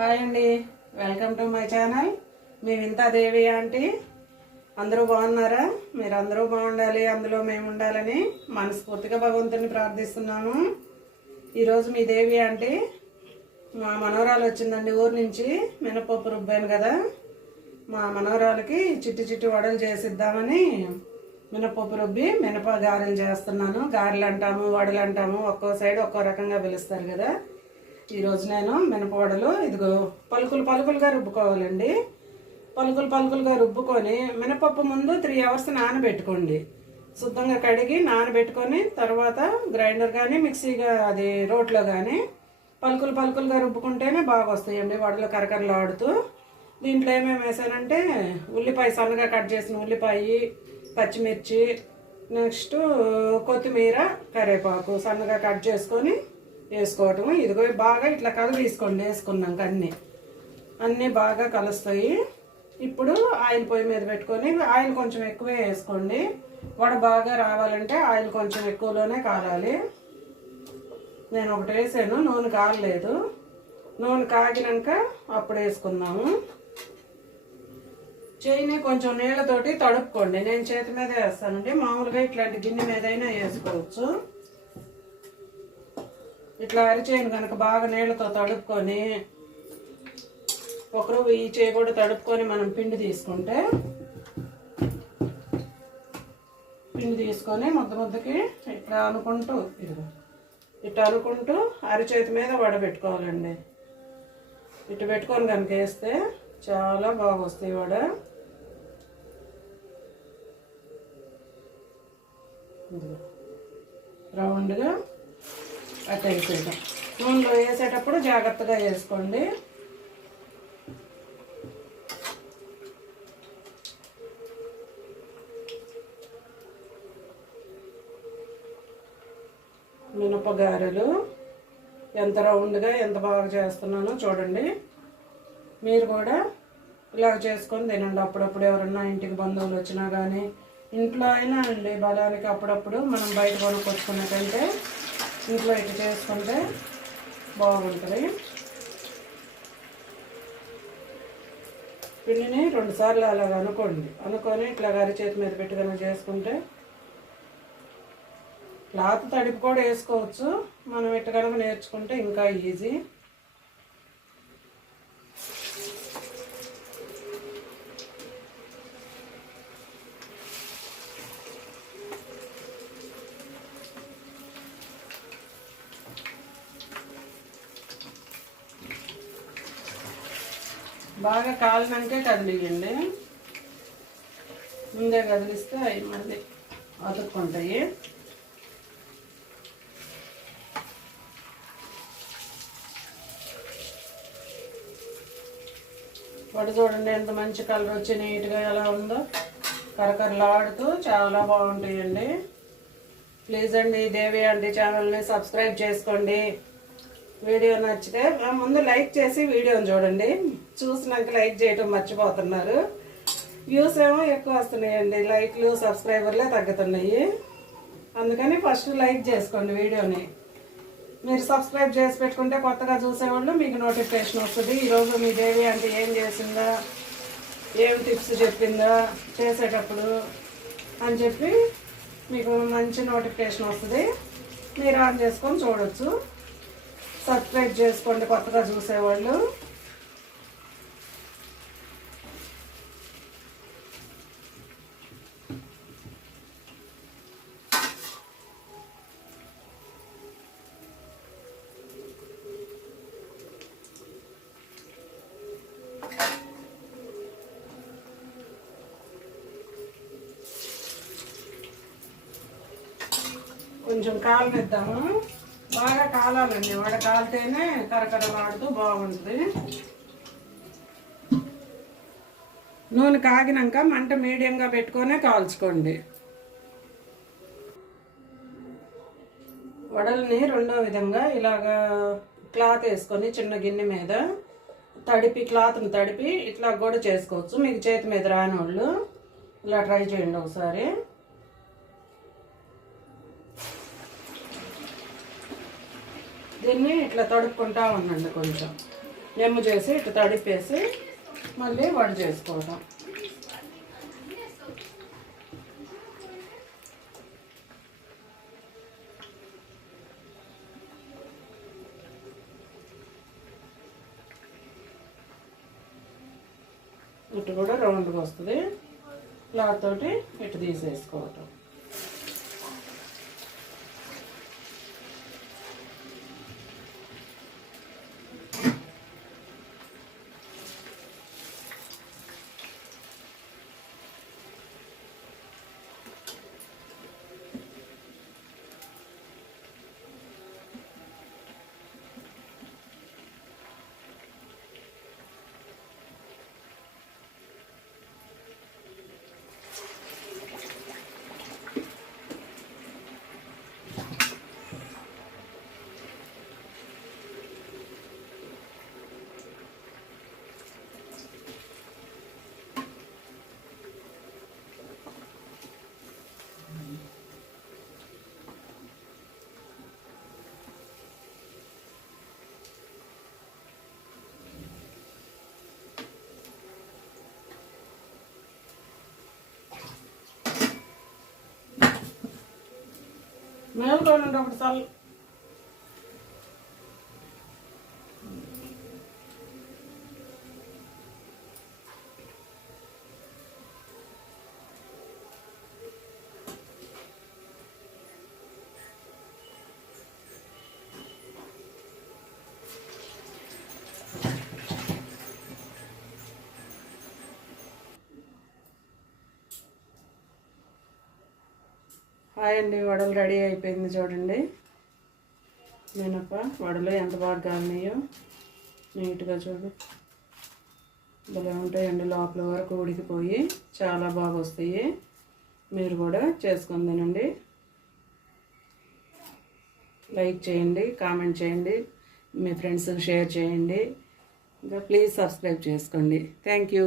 Hi అండి. Welcome to my channel. Me Vinta Devi aunty. అందరూ బాగున్నారా? మీరు అందరూ బాగుండాలి అందులో మేము ఉండాలని మనస్ఫూర్తిగా భగవంతుని ప్రార్థిస్తున్నాము ఈరోజు మీ దేవి ఆంటీ మా మనవరాలు వచ్చిందండి ఊరు నుంచి మినపప్పు రుబ్బాను కదా. మా మనవరాలకి చిట్టి చిట్టి వడలు చేసిద్దామని మినపప్పు రుబ్బి మినప గారెలు చేస్తున్నాను. గారెలు అంటాము వడలు అంటాము. ఒక్కో సైడ్ ఒక్కో రకంగా పిలుస్తారు కదా. ఈరోజు నేను మినపవడలు ఇదిగో పలుకులు పలుకులుగా రుబ్బుకోవాలండి. పలుకులు పలుకులుగా రుబ్బుకొని మినపప్పు ముందు త్రీ అవర్స్ నానబెట్టుకోండి. శుద్ధంగా కడిగి నానబెట్టుకొని తర్వాత గ్రైండర్ కానీ మిక్సీగా అది రోట్లో కానీ పలుకులు పలుకులుగా రుబ్బుకుంటేనే బాగా వస్తాయండి వడలు కరకరలు ఆడుతూ. దీంట్లో ఏమేమి వేసానంటే ఉల్లిపాయ సన్నగా కట్ చేసిన ఉల్లిపాయ పచ్చిమిర్చి నెక్స్ట్ కొత్తిమీర కరివేపాకు సన్నగా కట్ చేసుకొని వేసుకోవటము. ఇదిగో బాగా ఇట్లా కలు తీసుకోండి వేసుకున్నాక అన్నీ అన్నీ బాగా కలుస్తాయి. ఇప్పుడు ఆయిల్ పొయ్యి మీద పెట్టుకొని ఆయిల్ కొంచెం ఎక్కువే వేసుకోండి. వడ బాగా రావాలంటే ఆయిల్ కొంచెం ఎక్కువలోనే కాలాలి నేను ఒకటి వేసాను నూనె కాగలేదు నూనె కాగినాక అప్పుడు వేసుకుందాము. చేయిని కొంచెం నీళ్ళతోటి తడుపుకోండి. నేను చేతి మీద వేస్తానండి. మామూలుగా ఇట్లాంటి గిన్నె మీదైనా వేసుకోవచ్చు. ఇట్లా అరిచేయను కనుక బాగా నీళ్ళతో తడుపుకొని ఒకరు ఈ చేయి కూడా తడుపుకొని మనం పిండి తీసుకుంటే పిండి తీసుకొని ముద్ద ముద్దకి ఇట్లా అనుకుంటూ ఇదిగో ఇట్లా అనుకుంటూ అరిచేతి మీద వడబెట్టుకోవాలండి. ఇటు పెట్టుకొని కనుక వేస్తే చాలా బాగా వస్తాయి వడ రౌండ్గా అట్లా వేసేయడం నూనెలో వేసేటప్పుడు జాగ్రత్తగా వేసుకోండి. మినపగారెలు ఎంత రౌండ్గా ఎంత బాగా చేస్తున్నానో చూడండి. మీరు కూడా ఇలా చేసుకొని తినండి. అప్పుడప్పుడు ఎవరన్నా ఇంటికి బంధువులు వచ్చినా కానీ ఇంట్లో అయినా అండి బలానికి అప్పుడప్పుడు మనం బయట కొనుక్కొచ్చుకున్న కంటే ఇంట్లో ఇట్లా చేసుకుంటే బాగుంటుంది. పిండిని రెండుసార్లు అలాగ అనుకోండి. అనుకొని ఇట్లా గరి చేతి మీద పెట్టుకొని చేసుకుంటే క్లాత్ తడిపి కూడా వేసుకోవచ్చు. మనం ఇట్ట కనుక నేర్చుకుంటే ఇంకా ఈజీ. బాగా కాలినాకే కదిలియండి ముందే కదిలిస్తే అవి మళ్ళీ అతుక్కుంటాయి. వడి చూడండి ఎంత మంచి కలర్ వచ్చి నీట్గా ఎలా ఉందో. కరకరలాడుతూ చాలా బాగుంటాయండి. ప్లీజ్ అండి దేవి అండి ఛానల్ని సబ్స్క్రైబ్ చేసుకోండి. వీడియో నచ్చితే ఆ, ముందు లైక్ చేసి వీడియోని చూడండి. చూసినాక లైక్ చేయటం మర్చిపోతున్నారు. వ్యూస్ ఏమో ఎక్కువ వస్తున్నాయండి. లైక్లు సబ్స్క్రైబర్లే తగ్గుతున్నాయి. అందుకని ఫస్ట్ లైక్ చేసుకోండి వీడియోని. మీరు సబ్స్క్రైబ్ చేసి పెట్టుకుంటే కొత్తగా చూసేవాళ్ళు మీకు నోటిఫికేషన్ వస్తుంది. ఈరోజు మీ దేవి అంటే ఏం చేసిందా? ఏం టిప్స్ చెప్పిందా? చేసేటప్పుడు అని చెప్పి మీకు మంచి నోటిఫికేషన్ వస్తుంది. మీరు ఆన్ చేసుకొని చూడొచ్చు. సబ్స్క్రైబ్ చేసుకోండి కొత్తగా చూసేవాళ్ళు. కొంచెం కాలనిద్దాము బాగా కాలాలండి. వడ కాలితేనే కరకరలాడుతూ బాగుంటుంది. నూనె కాగినాక మంట మీడియంగా పెట్టుకొనే కాల్చుకోండి. వడల్ని రెండో విధంగా ఇలాగా క్లాత్ వేసుకొని చిన్న గిన్నె మీద తడిపి క్లాత్ని తడిపి ఇట్లా కూడా చేసుకోవచ్చు. మీకు చేతి మీద రాని వాళ్ళు ఇలా ట్రై చేయండి ఒకసారి. దీన్ని ఇట్లా తడుపుకుంటా ఉండండి కొంచెం. ఎమ్ము చేసి ఇటు తడిపేసి మళ్ళీ వడి చేసుకోవటం. ఇటు కూడా రౌండ్గా వస్తుంది. క్లాత్ తోటి ఇటు తీసేసుకోవటం. మేము రెండు ఒకటి సార్లు హాయ్ అండి వడలు రెడీ అయిపోయింది చూడండి. మినప వడలు ఎంత బాగా కాలినాయో నీట్గా చూడు. భలే ఉంటాయండి లోపల వరకు ఉడికిపోయి చాలా బాగా వస్తాయి. మీరు కూడా చేసుకుందానండి లైక్ చేయండి కామెంట్ చేయండి మీ ఫ్రెండ్స్కి షేర్ చేయండి. ఇంకా ప్లీజ్ సబ్స్క్రైబ్ చేసుకోండి. Thank you.